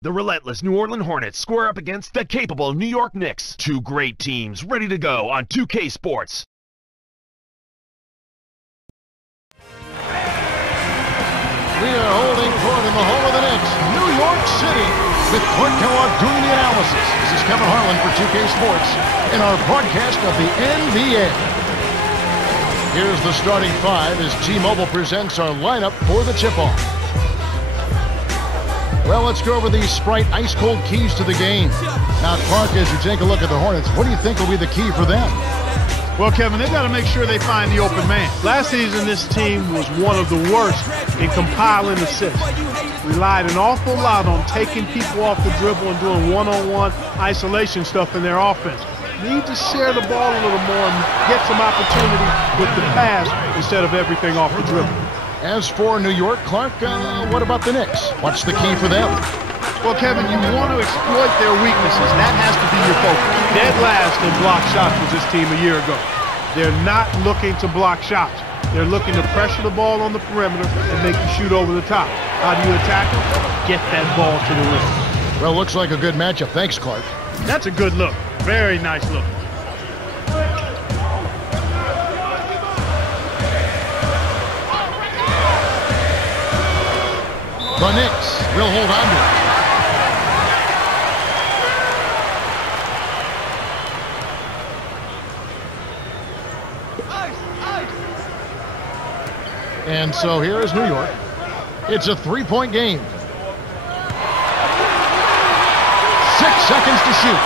The relentless New Orleans Hornets square up against the capable New York Knicks. Two great teams ready to go on 2K Sports. We are holding court in the home of the Knicks, New York City, with Court Kellogg doing the analysis. This is Kevin Harlan for 2K Sports in our broadcast of the NBA. Here's the starting five as T-Mobile presents our lineup for the tip-off. Well, let's go over these Sprite ice-cold keys to the game. Now, Clark, as you take a look at the Hornets, what do you think will be the key for them? Well, Kevin, they've got to make sure they find the open man. Last season, this team was one of the worst in compiling assists. Relied an awful lot on taking people off the dribble and doing one-on-one isolation stuff in their offense. Need to share the ball a little more and get some opportunity with the pass instead of everything off the dribble. As for New York, Clark, what about the Knicks? What's the key for them? Well, Kevin, you want to exploit their weaknesses. That has to be your focus. Dead last in block shots was this team a year ago. They're not looking to block shots. They're looking to pressure the ball on the perimeter and make you shoot over the top. How do you attack them? Get that ball to the rim. Well, looks like a good matchup. Thanks, Clark. That's a good look. Very nice look. The Knicks will hold on to it. And so here is New York. It's a three-point game. 6 seconds to shoot.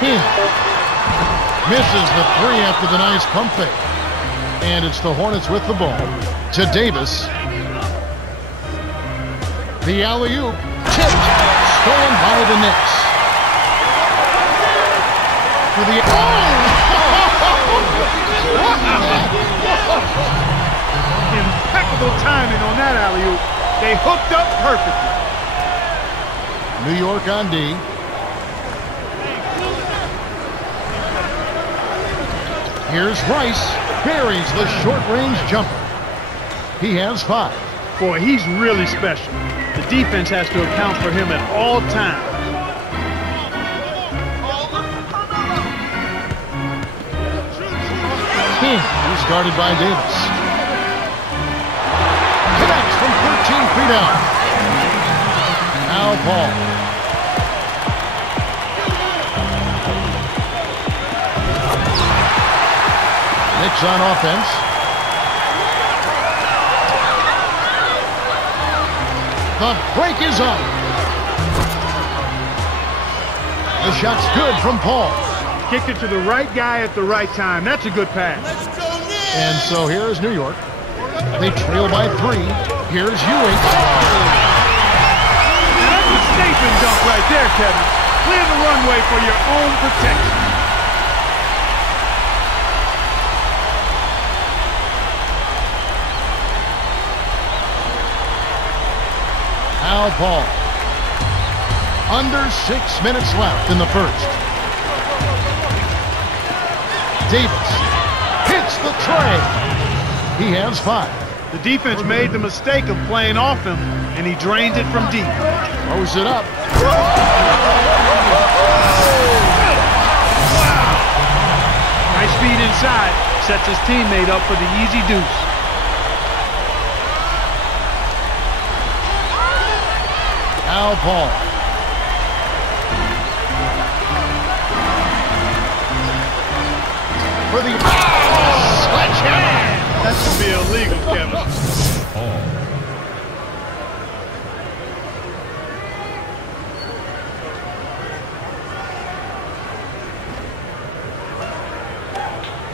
King misses the three after the nice pump fake. And it's the Hornets with the ball. To Davis. The alley-oop. Tipped. Stolen by the Knicks. For the... Impeccable timing on that alley-oop. They hooked up perfectly. New York on D. Here's Rice. Buries the short-range jumper. He has 5. Boy, he's really special. The defense has to account for him at all times. King is guarded by Davis. Connects from 13 feet out. Now Paul. Knicks on offense. The break is up. The shot's good from Paul. Kicked it to the right guy at the right time. That's a good pass. And so here is New York. They trail by 3. Here's Ewing. That's a statement dunk right there, Kevin. Clear the runway for your own protection. Al Paul. Under 6 minutes left in the first. Davis hits the tray. He has 5. The defense made the mistake of playing off him, and he drained it from deep. Throws it up. Nice speed inside. Sets his teammate up for the easy deuce. Al Paul. For the sledgehammer. That should be illegal, Kevin.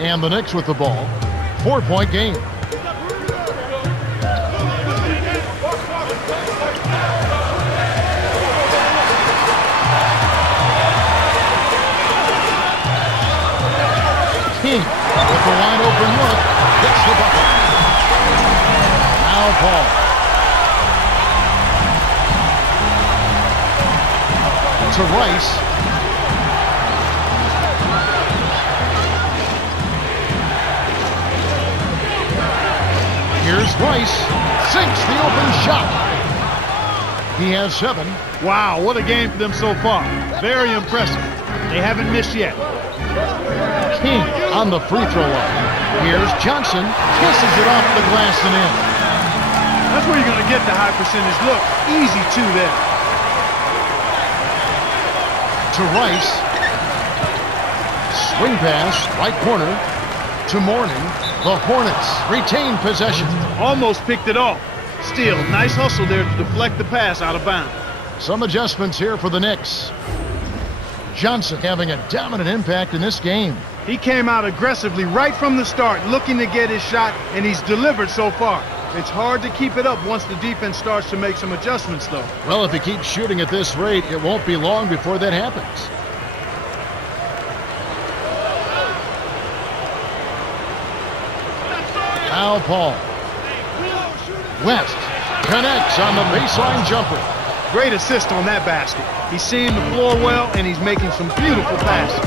And the Knicks with the ball. 4-point game. King with the wide open look, gets the bucket. Now Paul. To Rice. Here's Rice. Sinks the open shot. He has 7. Wow, what a game for them so far. Very impressive. They haven't missed yet. King on the free throw line. Here's Johnson. Kisses it off the glass and in. That's where you're going to get the high percentage look. Easy 2 there. To Rice. Swing pass, right corner. To Mourning. The Hornets retain possession. Almost picked it off. Still, nice hustle there to deflect the pass out of bounds. Some adjustments here for the Knicks. Johnson having a dominant impact in this game. He came out aggressively right from the start, looking to get his shot, and he's delivered so far. It's hard to keep it up once the defense starts to make some adjustments, though. Well, if he keeps shooting at this rate, it won't be long before that happens. Al Paul. West connects on the baseline jumper. Great assist on that basket. He's seeing the floor well, and he's making some beautiful passes.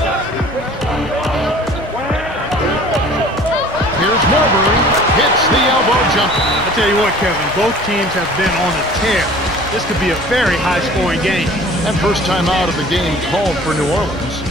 Here's Marbury. Hits the elbow jumper. I tell you what, Kevin, both teams have been on a tear. This could be a very high-scoring game. And first time out of the game called for New Orleans.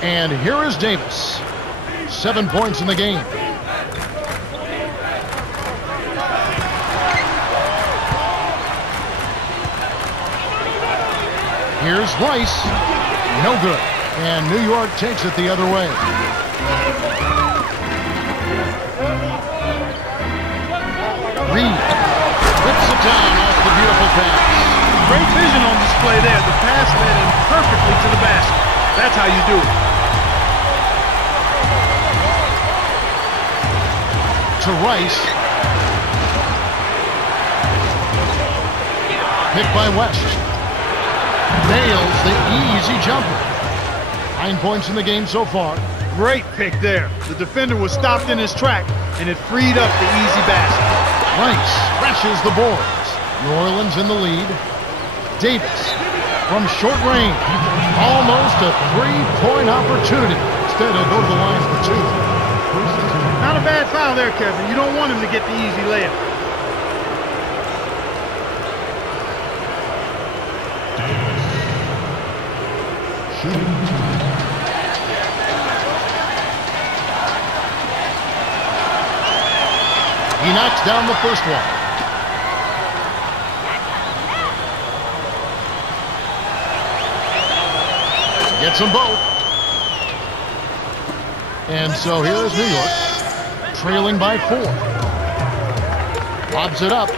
And here is Davis. 7 points in the game. Here's Rice. No good. And New York takes it the other way. Reed whips it down off the beautiful pass. Great vision on display there. The pass led him perfectly to the basket. That's how you do it. To Rice. Picked by West. Nails the easy jumper. 9 points in the game so far. Great pick there. The defender was stopped in his track, and it freed up the easy basket. Rice crashes the boards. New Orleans in the lead. Davis from short range. Almost a 3-point opportunity. Instead, he'll go to the line for 2. Not a bad foul there, Kevin. You don't want him to get the easy layup. He knocks down the first one. Gets them both. And so here's New York, trailing by 4. Lobs it up.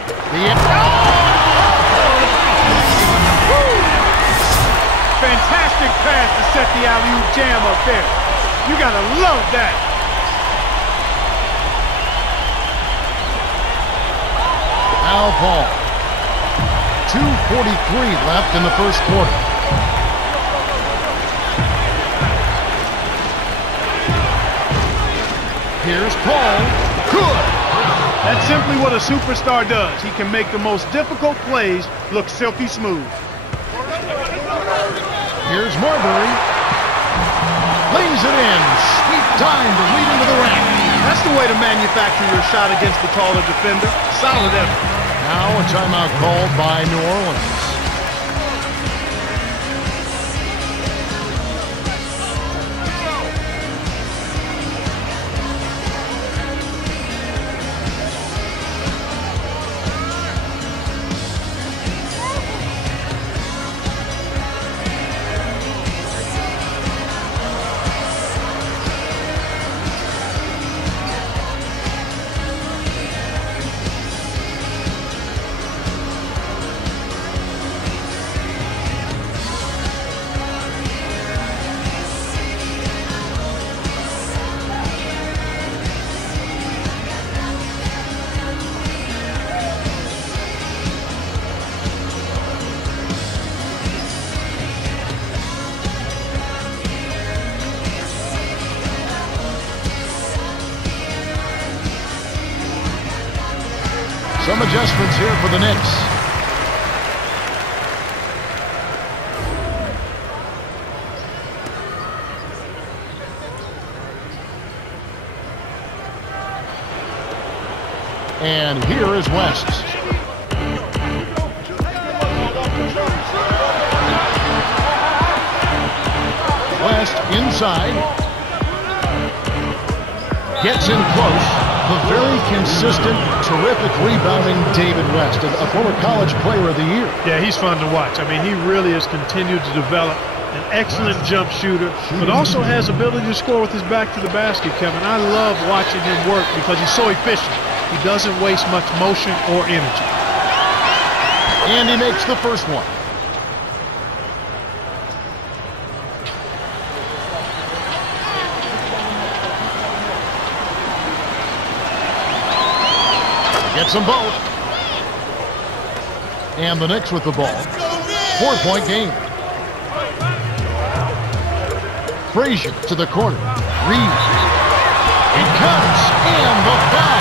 Fantastic pass to set the alley-oop jam up there. You gotta love that. Al Paul. 2:43 left in the first quarter. Here's Paul. Good. That's simply what a superstar does. He can make the most difficult plays look silky smooth. Here's Marbury. Lays it in. Sweet time to lead into the rack. That's the way to manufacture your shot against the taller defender. Solid effort. Now a timeout called by New Orleans. Some adjustments here for the Knicks. And here is West. West inside. Gets in close. The very consistent, terrific rebounding David West, a former college player of the year. Yeah, he's fun to watch. I mean, he really has continued to develop an excellent jump shooter, but also has ability to score with his back to the basket, Kevin. I love watching him work because he's so efficient. He doesn't waste much motion or energy. And he makes the first one. Gets them both. And the Knicks with the ball. 4-point game. Frazier to the corner. Reed. It comes. And the foul.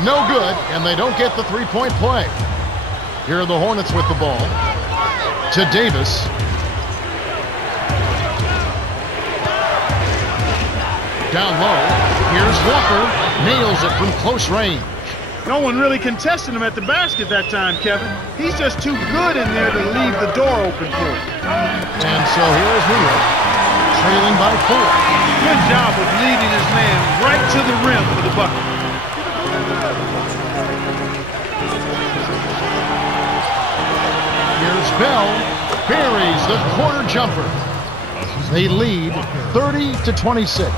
No good, and they don't get the three-point play. Here are the Hornets with the ball. To Davis. Down low. Here's Walker. Nails it from close range. No one really contested him at the basket that time, Kevin. He's just too good in there to leave the door open for him. And so here's New York, trailing by 4. Good job of leading his man right to the rim for the bucket. Here's Bell, buries the corner jumper. They lead 30-26.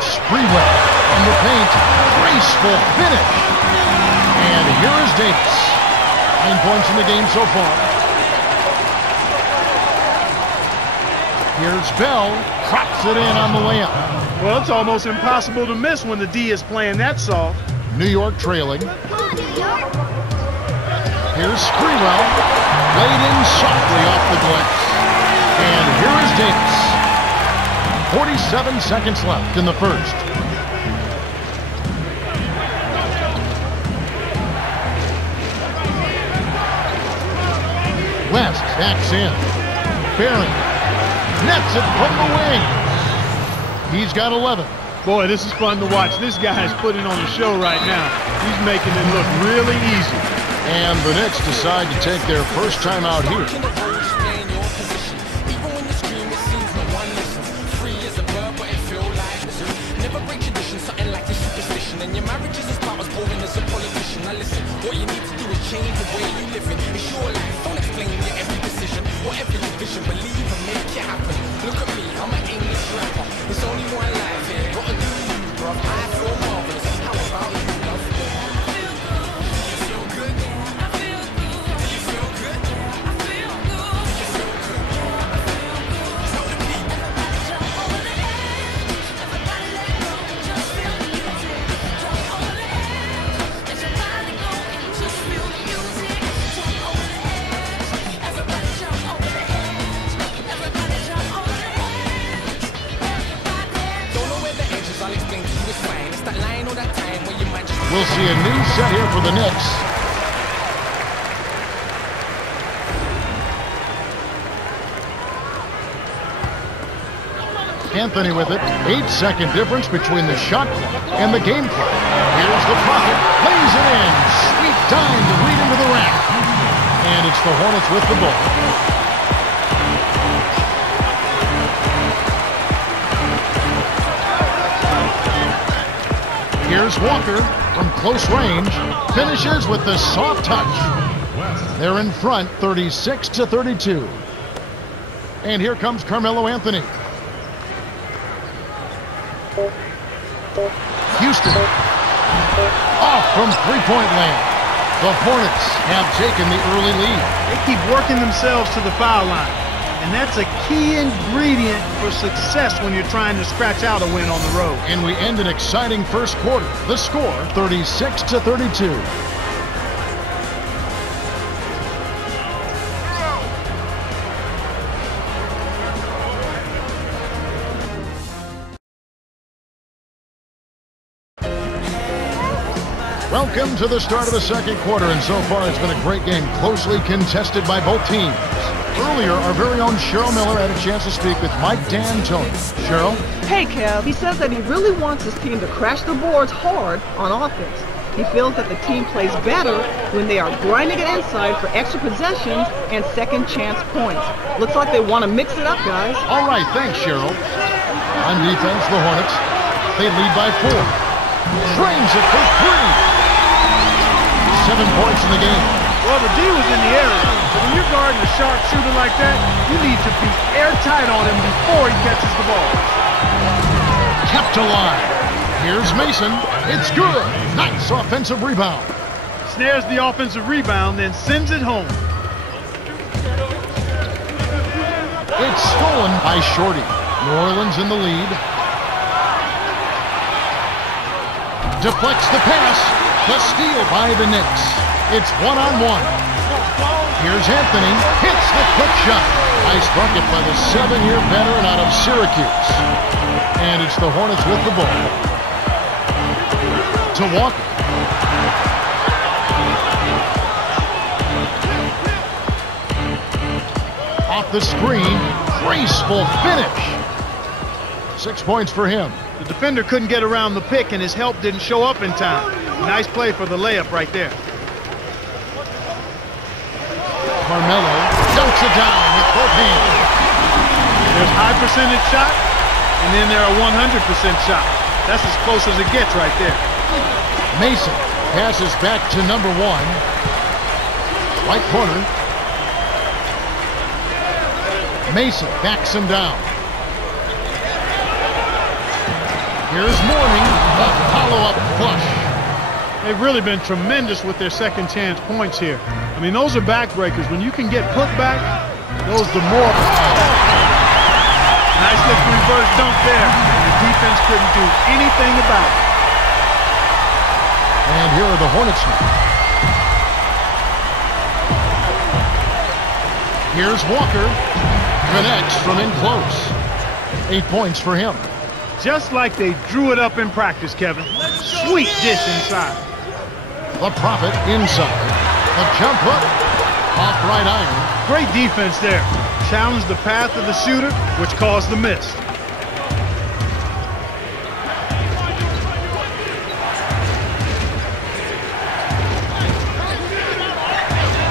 Sprewell in the paint, graceful finish. And here is Davis. 9 points in the game so far. Here's Bell, crops it in on the layup. Well, it's almost impossible to miss when the D is playing that soft. New York trailing. Here's Sprewell, laid in softly off the glass. And here is Davis. 47 seconds left in the first. West backs in. Barron nets it from the wing. He's got 11. Boy, this is fun to watch. This guy is putting on the show right now. He's making it look really easy. And the Knicks decide to take their first time out here. We'll see a new set here for the Knicks. Anthony with it. 8-second difference between the shot clock and the game clock. Here's the pocket. Lays it in. Sweet time to lead into the rack. And it's the Hornets with the ball. Here's Walker from close range. Finishes with the soft touch. They're in front 36-32. And here comes Carmelo Anthony. Houston. Off from three-point land. The Hornets have taken the early lead. They keep working themselves to the foul line. And that's a key ingredient for success when you're trying to scratch out a win on the road. And we end an exciting first quarter. The score, 36-32. Welcome to the start of the second quarter, and so far it's been a great game, closely contested by both teams. Earlier, our very own Cheryl Miller had a chance to speak with Mike D'Antoni. Cheryl? Hey, Kev. He says that he really wants his team to crash the boards hard on offense. He feels that the team plays better when they are grinding it inside for extra possessions and second chance points. Looks like they want to mix it up, guys. All right, thanks, Cheryl. On defense, the Hornets. They lead by 4. Drains it for 3. 7 points in the game. Well, the D was in the area, but when you're guarding a sharp shooter like that, you need to be airtight on him before he catches the ball. Kept alive. Here's Mason. It's good. Nice offensive rebound. Snares the offensive rebound, then sends it home. It's stolen by Shorty. New Orleans in the lead. Deflects the pass. The steal by the Knicks. It's 1-on-1. Here's Anthony. Hits the quick shot. Nice bucket by the 7-year veteran out of Syracuse. And it's the Hornets with the ball. To Walker. Off the screen. Graceful finish. 6 points for him. The defender couldn't get around the pick, and his help didn't show up in time. Nice play for the layup right there. Carmelo dunks it down with both hands. There's high percentage shot, and then there are 100% shots. That's as close as it gets right there. Mason passes back to number 1. Right corner. Mason backs him down. Here's Mourning, a follow-up flush. They've really been tremendous with their second chance points here. I mean, those are backbreakers. When you can get put back, those demoralize. Nice little reverse dunk there. The defense couldn't do anything about it. And here are the Hornets now. Here's Walker. Connects from in close. 8 points for him. Just like they drew it up in practice, Kevin. Sweet dish inside. The Prophet inside. A jump hook. Off right iron. Great defense there. Challenged the path of the shooter, which caused the miss.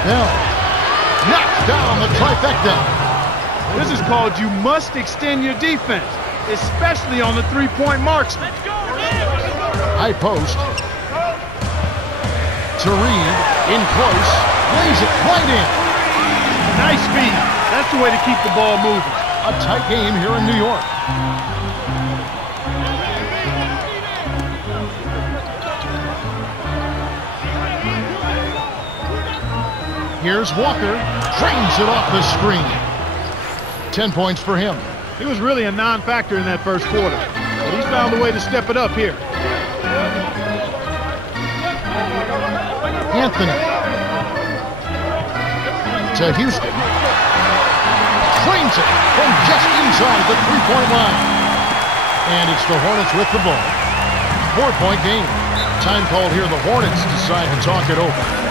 Now, knocks down the trifecta. This is called you must extend your defense, especially on the three-point marksman. High post. To Reed, in close, lays it right in. Nice speed. That's the way to keep the ball moving. A tight game here in New York. Here's Walker, drains it off the screen. 10 points for him. He was really a non-factor in that first quarter, but he's found a way to step it up here. Anthony to Houston. Trains it from just inside the three-point line. And it's the Hornets with the ball. 4-point game. Time called here. The Hornets decide to talk it over.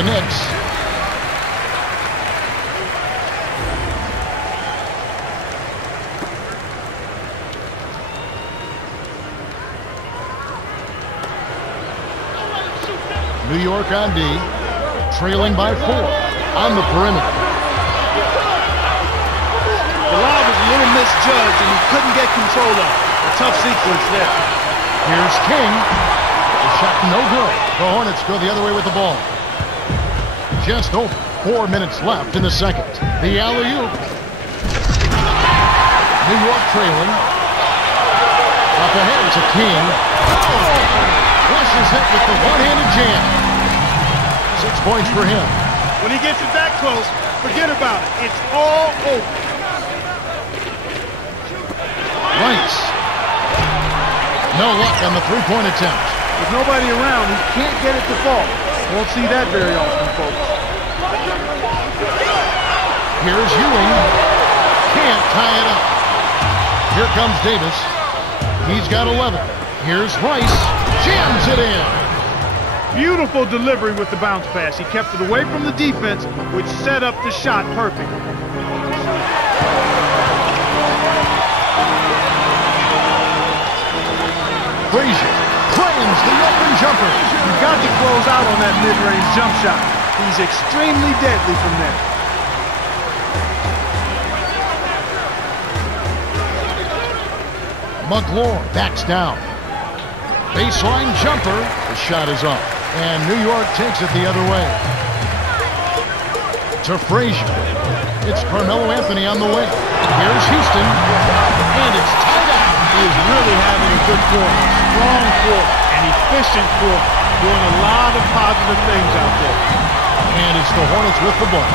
the Knicks. New York on D, trailing by 4 on the perimeter. The lob was a little misjudged, and he couldn't get control of it. A tough sequence there. Here's King. The shot no good. The Hornets go the other way with the ball. Just over 4 minutes left in the second. The alley-oop. New York trailing. Up ahead to King. This is hit with the one-handed jam. 6 points for him. When he gets it that close, forget about it. It's all over. Rice. No luck on the three-point attempt. With nobody around, he can't get it to fall. Won't see that very often, folks. Here's Ewing. Can't tie it up. Here comes Davis. He's got 11. Here's Rice. Jams it in. Beautiful delivery with the bounce pass. He kept it away from the defense, which set up the shot perfect. Frazier claims the open jumper. You've got to close out on that mid-range jump shot. He's extremely deadly from there. McLaurin backs down. Baseline jumper. The shot is up. And New York takes it the other way. To Frazier. It's Carmelo Anthony on the way. Here's Houston. And it's tied up. He is really having a good quarter. Strong quarter. An efficient quarter. Doing a lot of positive things out there. And it's the Hornets with the ball.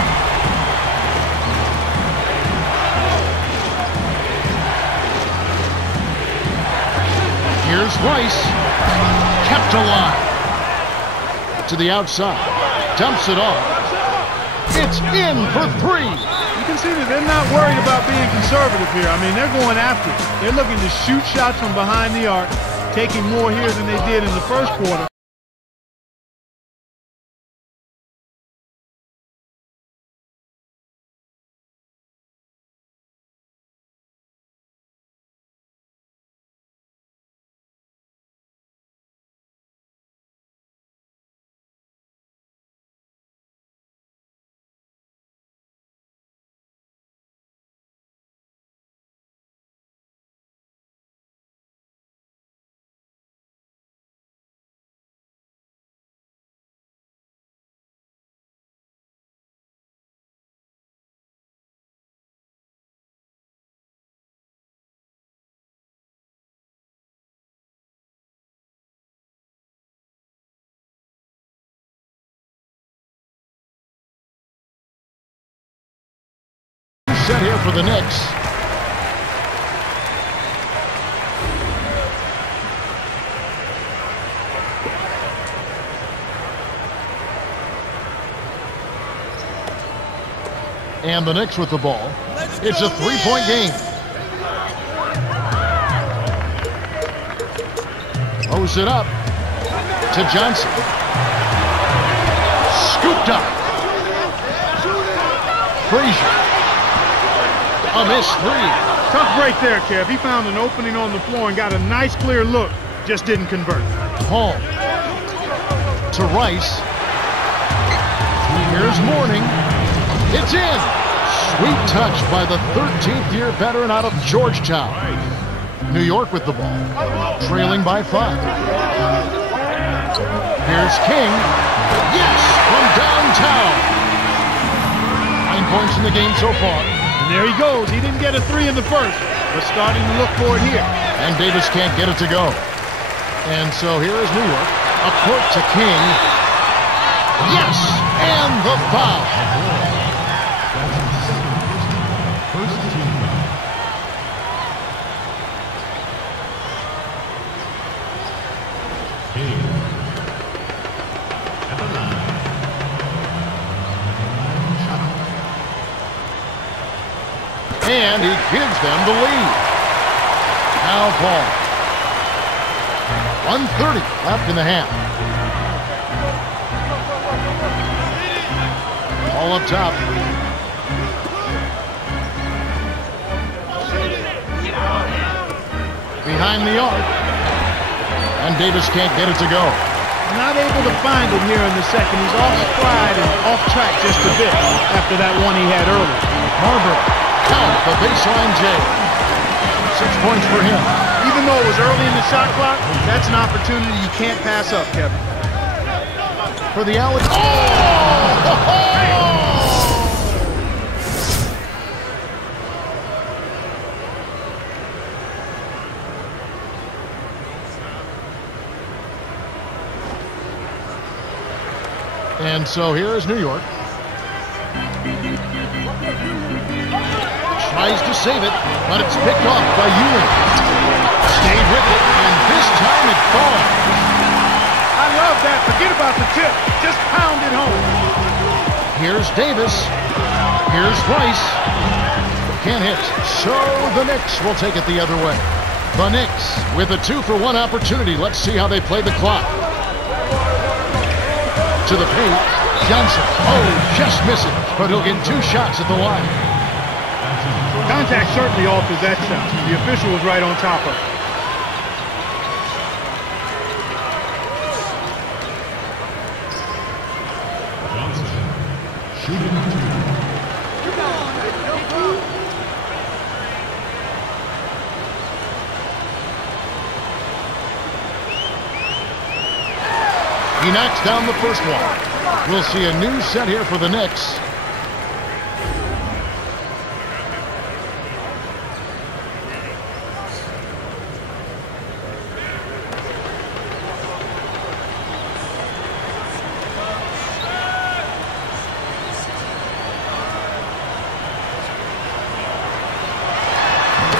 Here's Rice. Kept alive. To the outside. Dumps it off. It's in for 3. You can see that they're not worried about being conservative here. I mean, they're going after it. They're looking to shoot shots from behind the arc, taking more here than they did in the first quarter. Set here for the Knicks. And the Knicks with the ball. It's a 3-point game. Throws it up to Johnson. Scooped up. Frazier. A missed 3. Tough break there, Kev. He found an opening on the floor and got a nice clear look. Just didn't convert. Hall to Rice. Here's Mourning. It's in. Sweet touch by the 13th year veteran out of Georgetown. New York with the ball. Trailing by 5. Here's King. Yes, from downtown. 9 points in the game so far. And there he goes. He didn't get a 3 in the first, but starting to look for it here. And Davis can't get it to go. And so here is New York. A court to King. Yes! And the foul. And he gives them the lead. Now ball. 1:30 left in the half. Ball up top. Behind the arc. And Davis can't get it to go. Not able to find him here in the second. He's off stride and off track just a bit after that one he had earlier. Marbury, count the baseline J. 6 points for him. Even though it was early in the shot clock, that's an opportunity you can't pass up, Kevin. For the Alex. Oh! And so here is New York. Tries to save it, but it's picked off by Ewing. Stayed with it, and this time it falls. I love that. Forget about the tip. Just pound it home. Here's Davis. Here's Rice. Can't hit. So the Knicks will take it the other way. The Knicks with a 2-for-1 opportunity. Let's see how they play the clock. To the paint, Johnson. Oh, just misses, but he'll get 2 shots at the line. Contact certainly alters that shot. The official was right on top of it. He knocks down the first one. We'll see a new set here for the Knicks.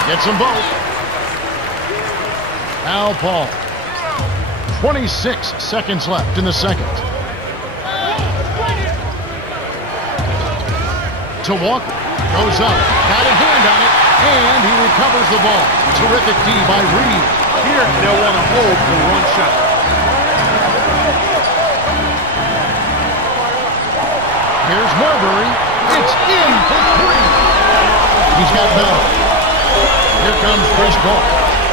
Gets them both. Al Paul. 26 seconds left in the second. To Walker. Goes up. Got a hand on it. And he recovers the ball. Terrific D by Reed. Here, they'll want to hold for one shot. Here's Marbury. It's in for 3. He's got Bell. Here comes Chris Paul.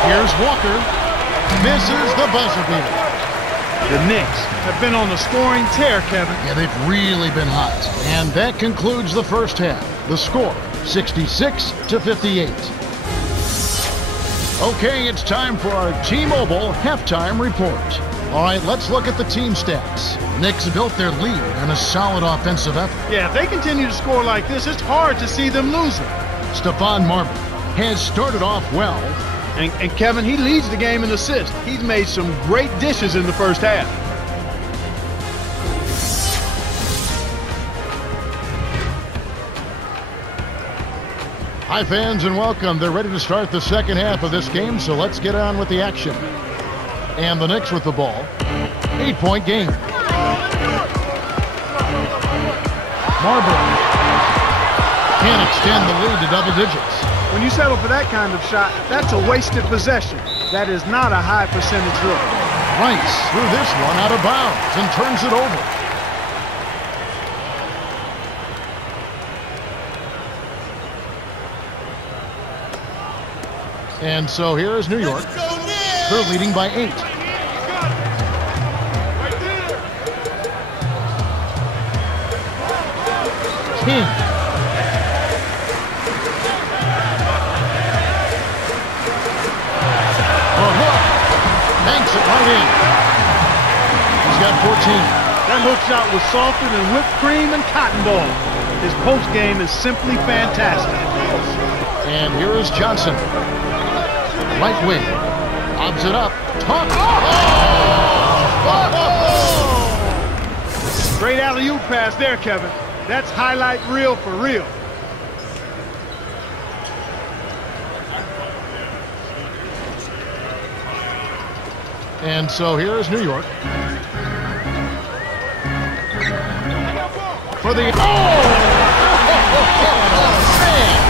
Here's Walker. Misses the buzzer beater. The Knicks have been on the scoring tear, Kevin. Yeah, they've really been hot. And that concludes the first half. The score, 66-58. Okay, it's time for our T-Mobile halftime report. All right, let's look at the team stats. Knicks built their lead on a solid offensive effort. Yeah, if they continue to score like this, it's hard to see them losing. Stephon Marbury has started off well. And Kevin, he leads the game in assists. He's made some great dishes in the first half. Hi, fans, and welcome. They're ready to start the second half of this game, so let's get on with the action. And the Knicks with the ball. 8-point game. Marbury can't extend the lead to double digits. When you settle for that kind of shot, that's a wasted possession. That is not a high percentage look. Rice threw this one out of bounds and turns it over. And so here is New York. They're leading by 8. King. Banks it right in. He's got 14. That hook shot was softer than whipped cream and cotton ball. His post game is simply fantastic. And here is Johnson. Right wing. Lobs it up. Talk. Oh! Great alley-oop pass there, Kevin. That's highlight reel for real. And so here is New York. For the... Oh! Man!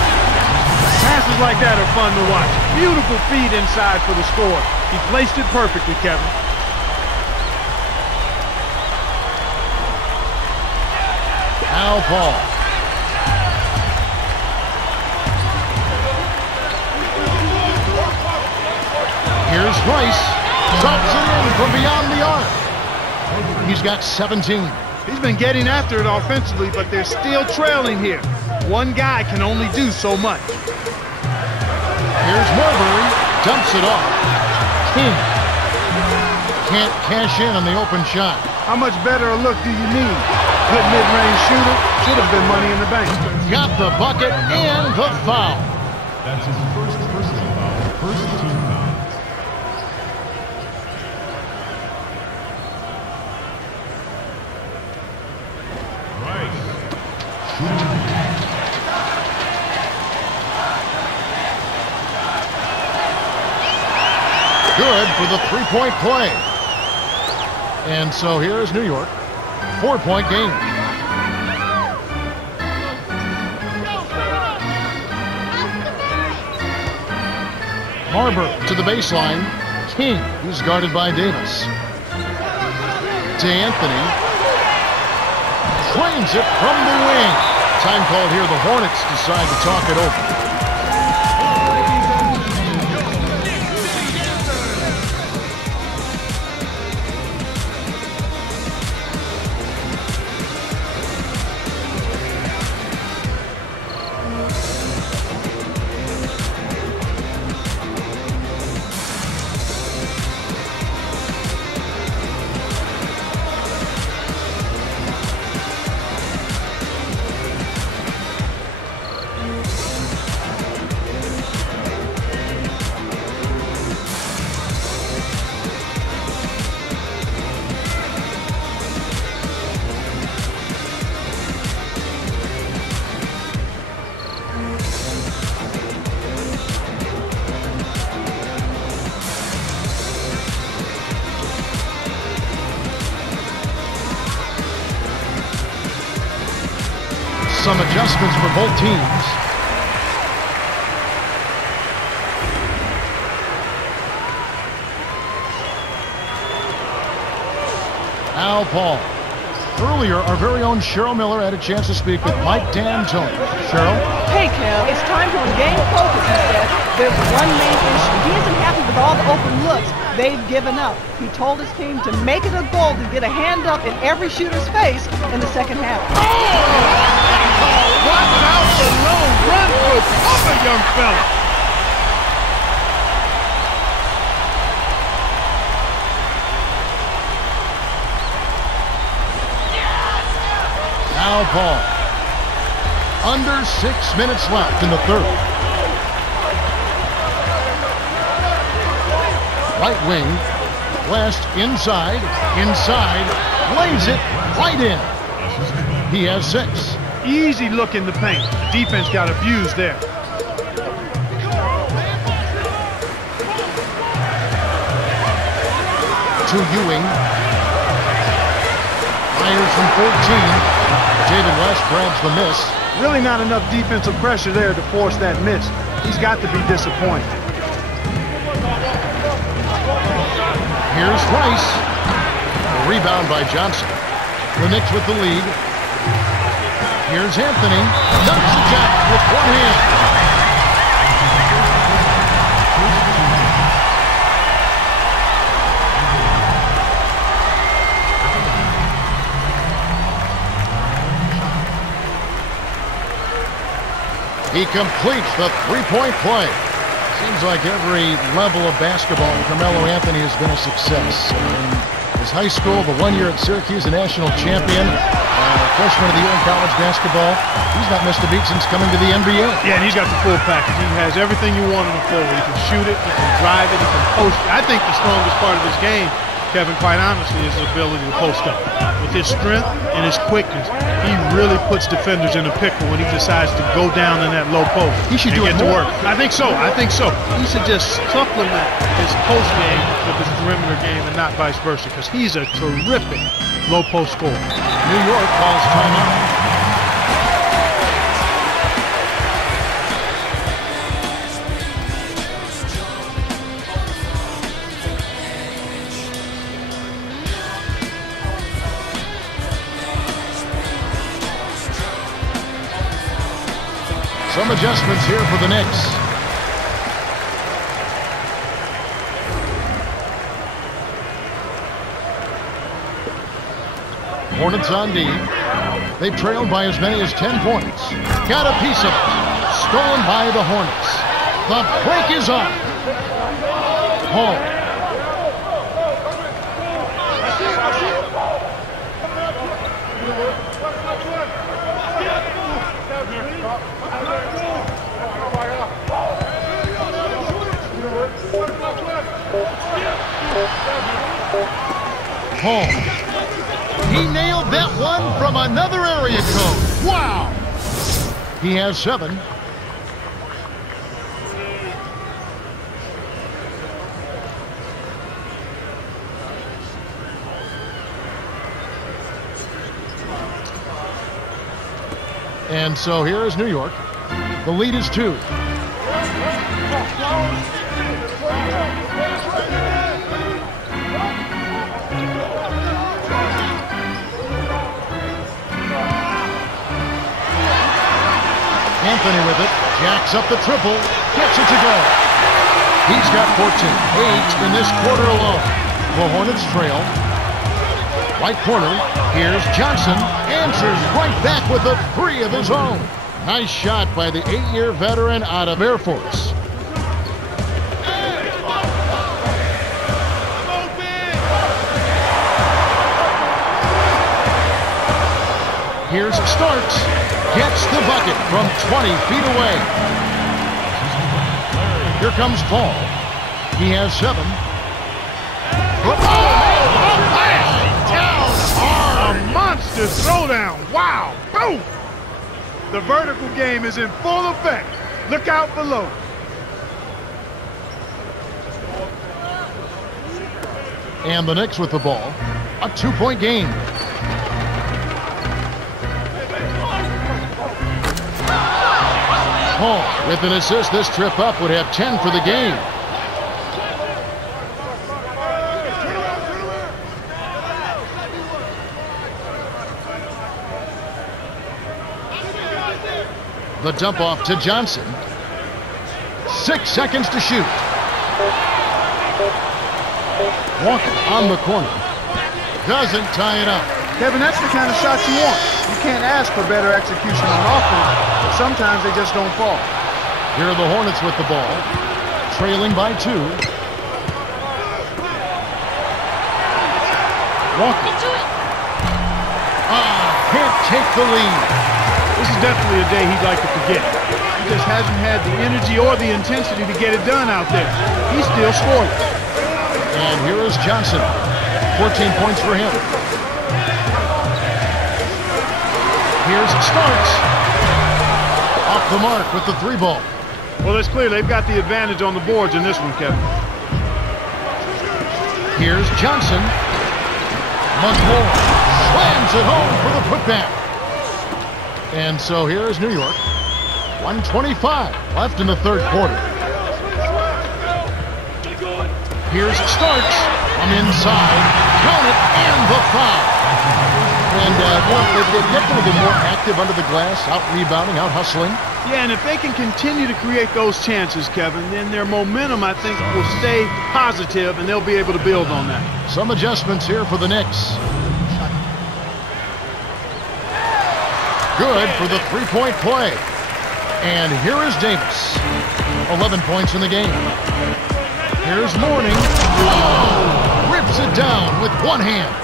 Passes like that are fun to watch. Beautiful feed inside for the score. He placed it perfectly, Kevin. Foul ball. Here's Rice. Drops it in from beyond the arc. He's got 17. He's been getting after it offensively, but they're still trailing here. One guy can only do so much. Here's Marbury. Dumps it off. King. Can't cash in on the open shot. How much better a look do you need? Good mid-range shooter. Should have been money in the bank. Got the bucket and the foul. That's his first personal foul. First team foul. Good for the three-point play. And so here is New York. 4-point game. Harbor to the baseline. King, who's guarded by Davis. To Anthony. Trains it from the wing. Time called here. The Hornets decide to talk it over. Some adjustments for both teams. Al Paul. Earlier, our very own Cheryl Miller had a chance to speak with Mike D'Antoni. Cheryl? Hey, Kev, it's time to regain focus, he said. There's one main issue. He isn't happy with all the open looks they've given up. He told his team to make it a goal to get a hand up in every shooter's face in the second half. What out the low run for cover, young fella. Al Paul. Under 6 minutes left in the third. Right wing. West inside. Lays it right in. He has 6. Easy look in the paint. The defense got abused there. To Ewing. Fires from 14. David West grabs the miss. Really not enough defensive pressure there to force that miss. He's got to be disappointed. Here's Rice. A rebound by Johnson. The Knicks with the lead. Here's Anthony. Dunks it down with one hand. He completes the three-point play. Seems like every level of basketball, Carmelo Anthony has been a success. His high school, the 1 year at Syracuse, a national champion. Freshman of the year in college basketball. He's not missed a beat since coming to the NBA. Yeah, and he's got the full package. He has everything you want in the forward. He can shoot it, he can drive it, he can post it. I think the strongest part of his game, Kevin, quite honestly, is his ability to post up. With his strength and his quickness, he really puts defenders in a pickle when he decides to go down in that low post. He should do it to more. work. I think so. He should just supplement his post game with his perimeter game and not vice versa, because he's a terrific low post scorer. New York calls timeout. Some adjustments here for the Knicks. Hornets on D. They trailed by as many as 10 points. Got a piece of it. Stolen by the Hornets. The break is on. Hall. Hall. He nailed that one from another area code. Wow! He has 7. And so here is New York. The lead is 2. Anthony with it, jacks up the triple, gets it to go. He's got 14, 8 in this quarter alone. The Hornets trail. Right corner, here's Johnson, answers right back with a 3 of his own. Nice shot by the 8-year veteran out of Air Force. Here's Starks. Gets the bucket from 20 feet away. Here comes Paul. He has 7. Down hard. A monster throwdown. Wow. Boom. The vertical game is in full effect. Look out below. And the Knicks with the ball. A 2-point game. Hall with an assist. This trip up would have 10 for the game. The dump off to Johnson. 6 seconds to shoot. Walker on the corner. Doesn't tie it up. Kevin, that's the kind of shot you want. You can't ask for better execution on offense, but sometimes they just don't fall. Here are the Hornets with the ball, trailing by 2. Walker. Can't take the lead. This is definitely a day he'd like to forget. He just hasn't had the energy or the intensity to get it done out there. He's still scoring. And here is Johnson. 14 points for him. Here's Starks. Off the mark with the 3 ball. Well, it's clear they've got the advantage on the boards in this one, Kevin. Here's Johnson. McMorro slams it home for the putback. And so here is New York. 1:25 left in the 3rd quarter. Here's Starks from inside. Count it, and the foul. And they've kept a little bit more active under the glass, out rebounding, out hustling. Yeah, and if they can continue to create those chances, Kevin, then their momentum, I think, will stay positive, and they'll be able to build on that. Some adjustments here for the Knicks. Good for the 3-point play. And here is Davis. 11 points in the game. Here's Mourning. Oh, rips it down with one hand.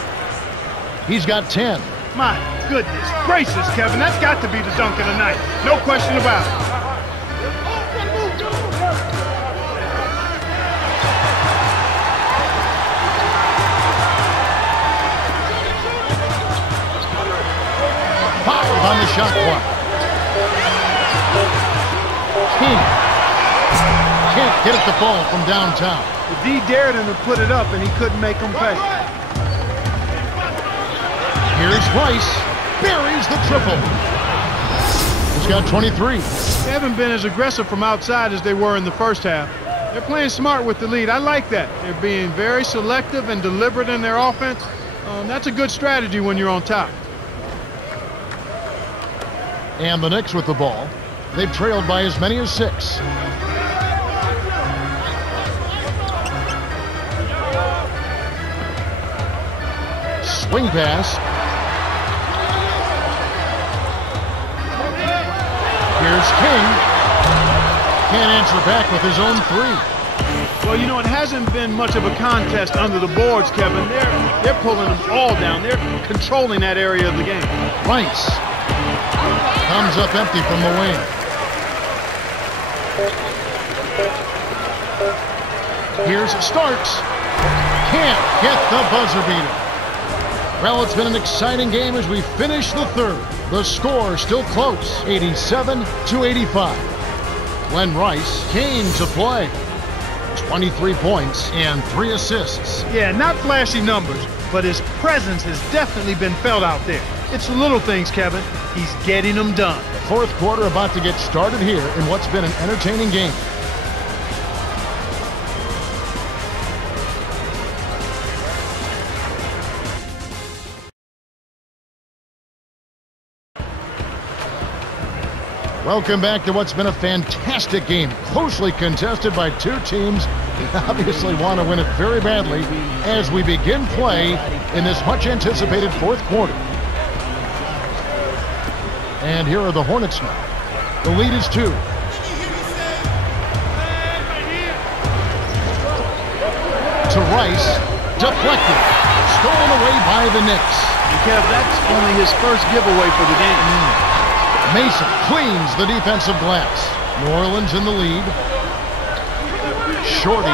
He's got 10. My goodness gracious, Kevin. That's got to be the dunk of the night. No question about it. Five on the shot clock. King can't get it to fall from downtown. The D dared him to put it up, and he couldn't make him pay. Here's Rice. Buries the triple. He's got 23. They haven't been as aggressive from outside as they were in the first half. They're playing smart with the lead. I like that. They're being very selective and deliberate in their offense. That's a good strategy when you're on top. And the Knicks with the ball. They've trailed by as many as 6. Swing pass. Here's King. Can't answer back with his own 3. Well, you know, it hasn't been much of a contest under the boards, Kevin. They're pulling them all down. They're controlling that area of the game. Rice comes up empty from the wing. Here's Starks. Can't get the buzzer beater. Well, it's been an exciting game as we finish the 3rd. The score still close, 87-85. Glenn Rice came to play. 23 points and 3 assists. Yeah, not flashy numbers, but his presence has definitely been felt out there. It's the little things, Kevin. He's getting them done. 4th quarter about to get started here in what's been an entertaining game. Welcome back to what's been a fantastic game, closely contested by 2 teams that obviously want to win it very badly as we begin play in this much-anticipated 4th quarter. And here are the Hornets now. The lead is 2. To Rice, deflected, stolen away by the Knicks. And Kev, that's only his first giveaway for the game. Mason cleans the defensive glass. New Orleans in the lead. Shorty.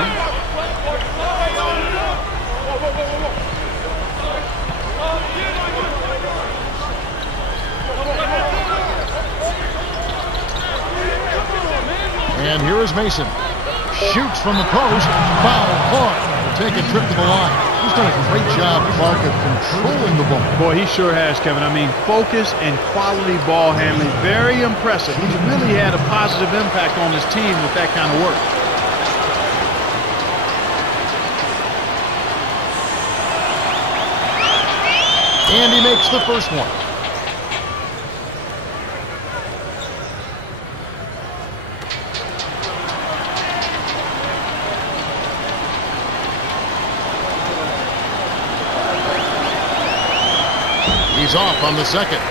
And here is Mason. Shoots from the post. Foul caught. Take a trip to the line. He's done a great job, Clark, of controlling the ball. Boy, he sure has, Kevin. I mean, focus and quality ball handling, very impressive. He's really had a positive impact on his team with that kind of work. And he makes the first one. He's off on the second.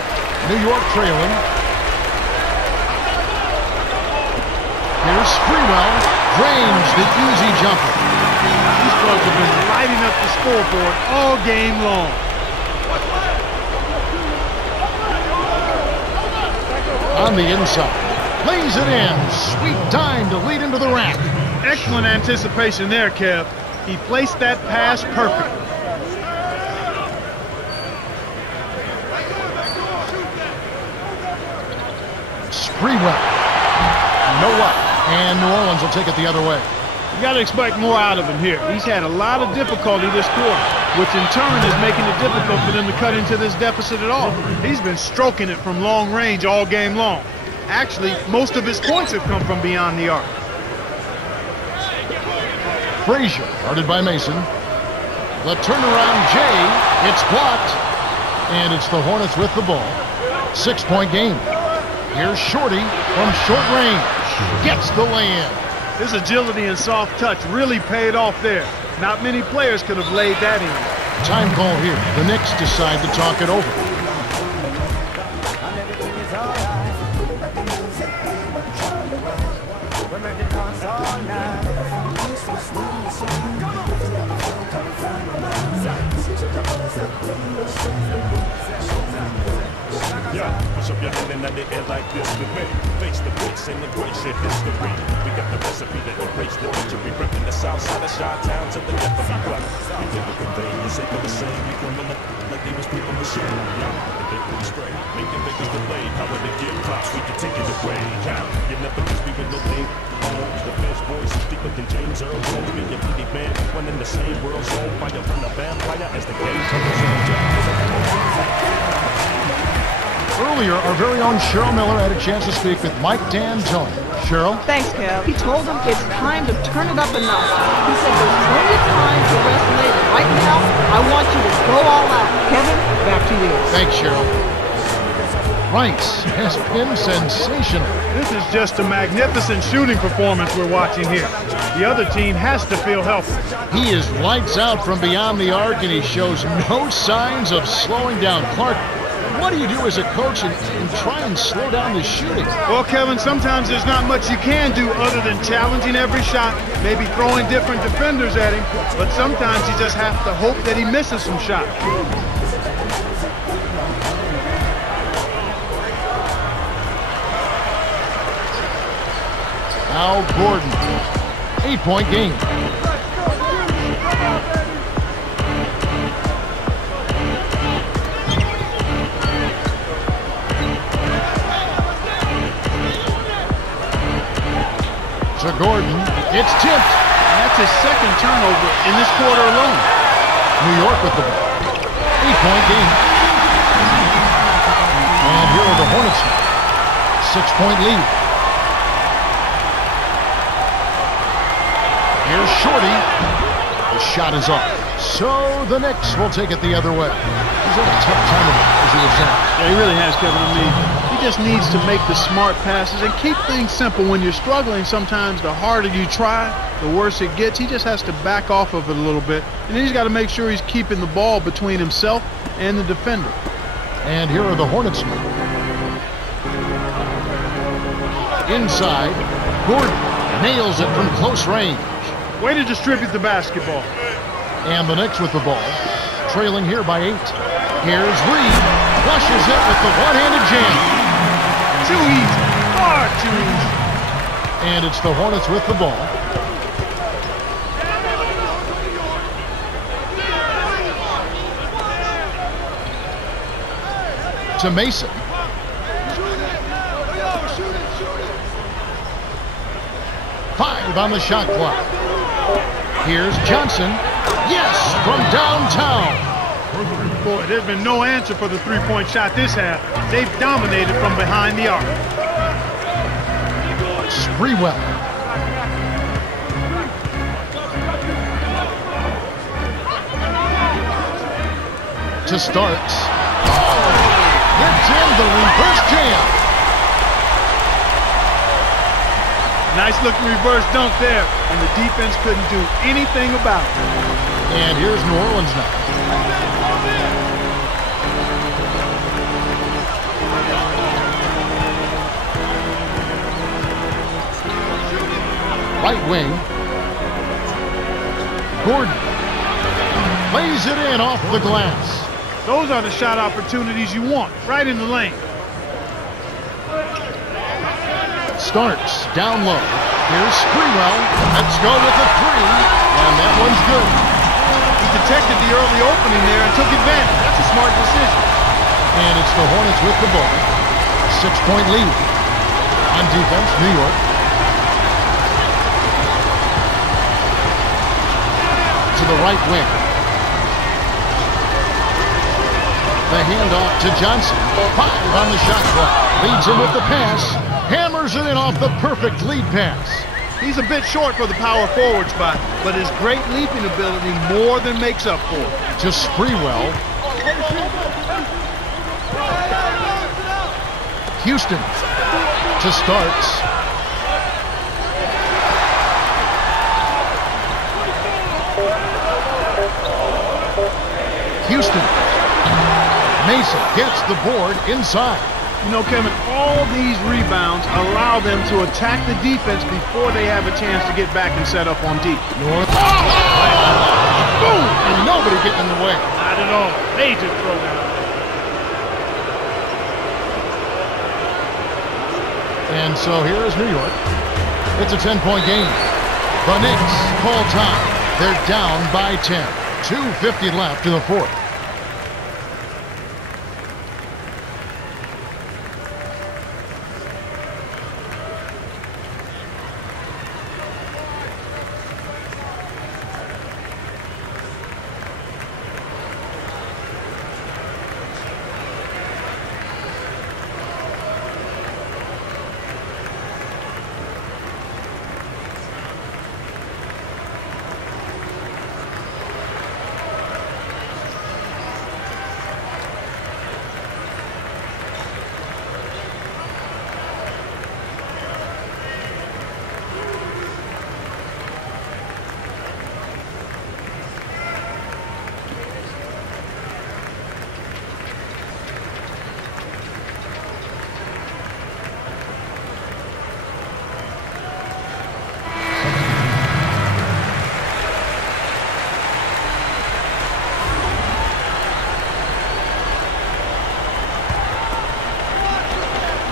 New York trailing. Here's Sprewell. Drains the easy jumper. These folks have been lighting up the scoreboard all game long. On the inside. Lays it in. Sweet dime to lead into the rack. Excellent anticipation there, Kev. He placed that pass perfectly. Sprewell. No luck. And New Orleans will take it the other way. You got to expect more out of him here. He's had a lot of difficulty this quarter, which in turn is making it difficult for them to cut into this deficit at all. He's been stroking it from long range all game long. Actually, most of his points have come from beyond the arc. Frazier, guarded by Mason. The turnaround J, it's blocked. And it's the Hornets with the ball. 6-point game. Here's Shorty from short range. Gets the lay-in. His agility and soft touch really paid off there. Not many players could have laid that in. Time call here. The Knicks decide to talk it over. Yeah, push up your hand in the air like this with me. Face the bricks and embrace your history. We got the recipe to erase the injury. Ripping the south side of Chi-Town to the death of you. We did the conveyance, they for the same. We coming up like they was people machine. Yeah, the big we spray. Making niggas delayed. Power to give props, we can take it away. Yeah, you never just be with no thing. The best voice is deeper than James Earl Jones. Me and Petey Man, one in the same world zone. Fire from the vampire as the game comes on. Earlier, our very own Cheryl Miller had a chance to speak with Mike D'Antoni. Cheryl? Thanks, Kev. He told them it's time to turn it up a notch. He said there's plenty of time to rest later. Right now, I want you to go all out. Kevin, back to you. Thanks, Cheryl. Price has been sensational. This is just a magnificent shooting performance we're watching here. The other team has to feel helpless. He is lights out from beyond the arc, and he shows no signs of slowing down. Clark, what do you do as a coach and try and slow down the shooting? Well, Kevin, sometimes there's not much you can do other than challenging every shot, maybe throwing different defenders at him, but sometimes you just have to hope that he misses some shots. Al Gordon, 8-point game. To Gordon, it's tipped. And that's his second turnover in this quarter alone. New York with the ball. 8-point game. And here are the Hornets. 6-point lead. Here's Shorty. The shot is off. So the Knicks will take it the other way. He's had a tough time of it, as you have said. Yeah, he really has, Kevin. I mean, he just needs to make the smart passes and keep things simple. When you're struggling, sometimes the harder you try, the worse it gets. He just has to back off of it a little bit. And then he's got to make sure he's keeping the ball between himself and the defender. And here are the Hornets. Inside, Gordon nails it from close range. Way to distribute the basketball. And the Knicks with the ball, trailing here by 8. Here's Reed, flushes it with the one-handed jam. Too easy, far too easy. And it's the Hornets with the ball. To Mason. Five on the shot clock. Here's Johnson. Yes, from downtown. Boy, there's been no answer for the three-point shot this half. They've dominated from behind the arc. Sprewell. To Starks. Gets in the reverse jam. Nice looking reverse dunk there, and the defense couldn't do anything about it. And here's New Orleans now. Right wing. Gordon lays it in off the glass. Those are the shot opportunities you want, right in the lane. Starks down low. Here's Sprewell. Let's go with the three. And that one's good. He detected the early opening there and took advantage. That's a smart decision. And it's the Hornets with the ball. 6-point lead. On defense, New York. To the right wing. The handoff to Johnson. 5 on the shot clock. Leads him with the pass. Hammers it in off the perfect lead pass. He's a bit short for the power forward spot, but his great leaping ability more than makes up for it. To Sprewell. Houston to Starks. Houston. Mason gets the board inside. You know, Kevin, all these rebounds allow them to attack the defense before they have a chance to get back and set up on deep. North. Boom! And nobody getting in the way. Not at all. Major throwdown. And so here is New York. It's a 10-point game. The Knicks call time. They're down by 10. 2:50 left in the fourth.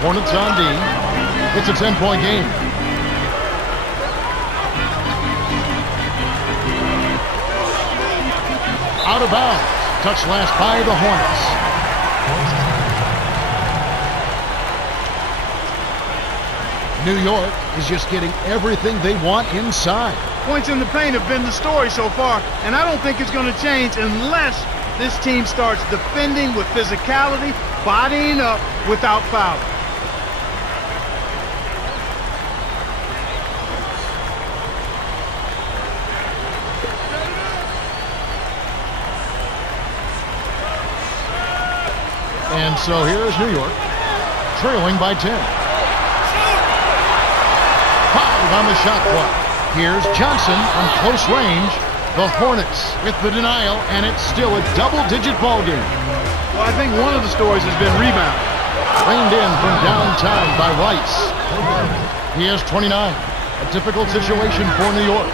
Hornets on D. It's a 10-point game. Out of bounds. Touch last by the Hornets. New York is just getting everything they want inside. Points in the paint have been the story so far, and I don't think it's going to change unless this team starts defending with physicality, bodying up without fouling. And so here is New York, trailing by 10. 5 on the shot clock. Here's Johnson on close range. The Hornets with the denial, and it's still a double-digit ball game. Well, I think one of the stories has been rebound. Reined in from downtown by Rice. He has 29. A difficult situation for New York.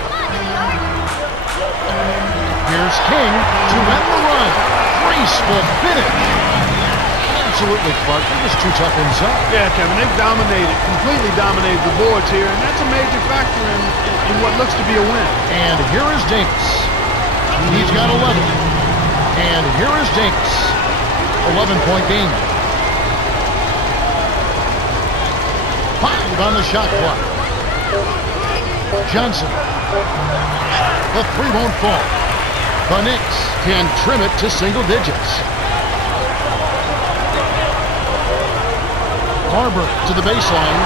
Here's King to end the run. Graceful finish. Absolutely, Clark. He was too tough inside. Yeah, Kevin, they've completely dominated the boards here, and that's a major factor in what looks to be a win. And here is Davis. He's got 11. And here is Davis. 11-point game. 5 on the shot clock. Johnson. The three won't fall. The Knicks can trim it to single digits. Barber to the baseline,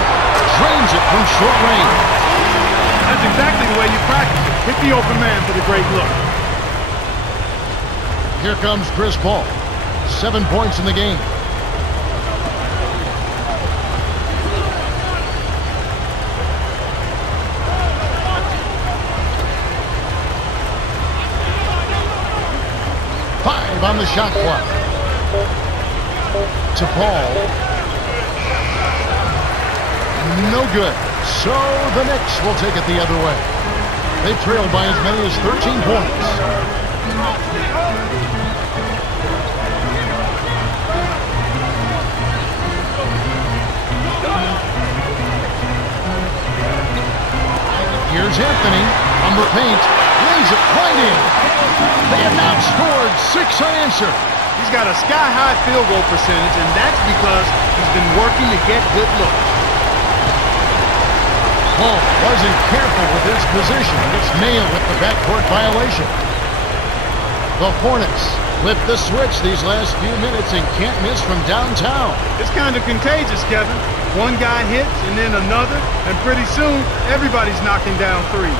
drains it from short range. That's exactly the way you practice it. Hit the open man for the great look. Here comes Chris Paul. 7 points in the game. Five on the shot clock. To Paul. No good. So the Knicks will take it the other way. They trailed by as many as 13 points. Here's Anthony on the paint. Lays it right in. They have now scored 6 unanswered. He's got a sky-high field goal percentage, and that's because he's been working to get good looks. Paul wasn't careful with his position. It's nailed with the backcourt violation. The Hornets flip the switch these last few minutes and can't miss from downtown. It's kind of contagious, Kevin. One guy hits and then another, and pretty soon everybody's knocking down threes.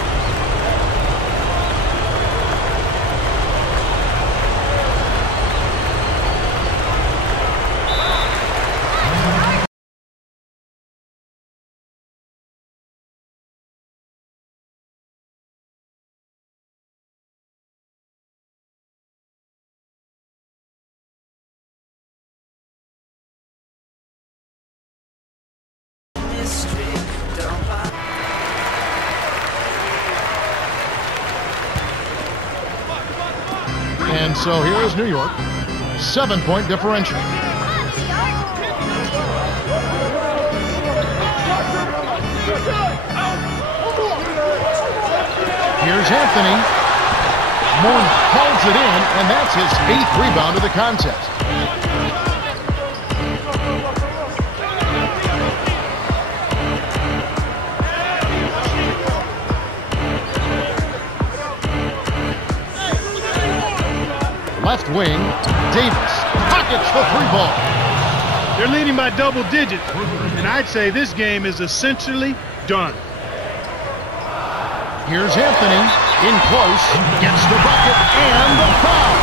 And so here is New York. 7-point differential. Here's Anthony. Moore holds it in, and that's his 8th rebound of the contest. Left wing, Davis pockets the 3-ball. They're leading by double digits, and I'd say this game is essentially done. Here's Anthony, in close, gets the bucket and the foul.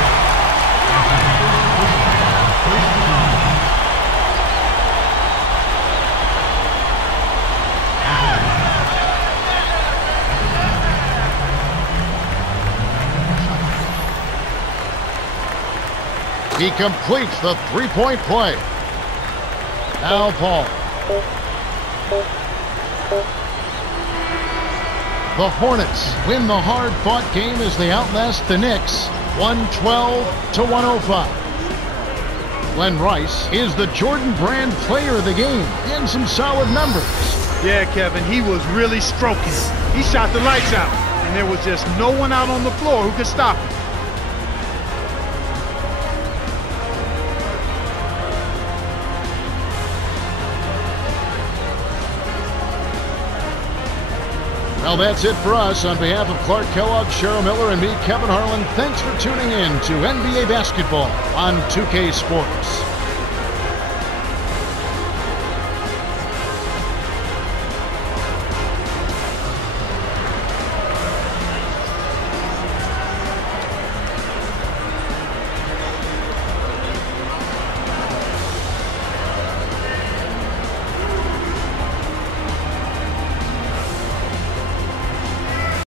He completes the 3-point play. Now Paul. The Hornets win the hard-fought game as they outlast the Knicks 112-105. Glenn Rice is the Jordan Brand player of the game and some solid numbers. Yeah, Kevin, he was really stroking. He shot the lights out, and there was just no one out on the floor who could stop him. Well, that's it for us. On behalf of Clark Kellogg, Cheryl Miller, and me, Kevin Harlan, thanks for tuning in to NBA Basketball on 2K Sports.